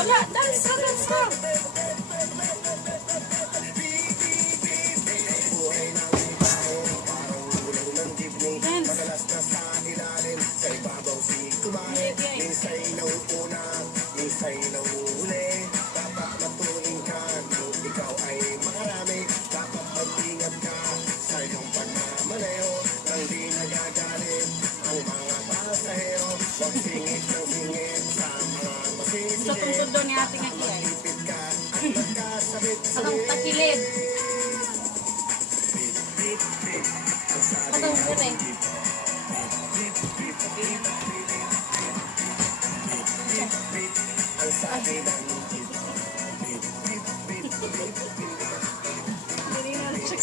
Wala, dansa, dansa. Sa tungkod doon ni ating aki ay. Atong takilid. Atong dire. Dili na check.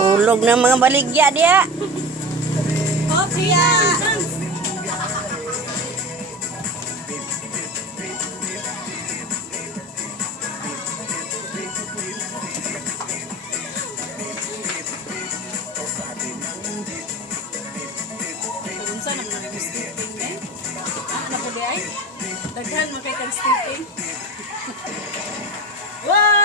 Hulog ng mga baligya dia. Oh, siya. Unsa na mga stepping eh? Ano po di ay? Daghan makay kang stepping. Wow!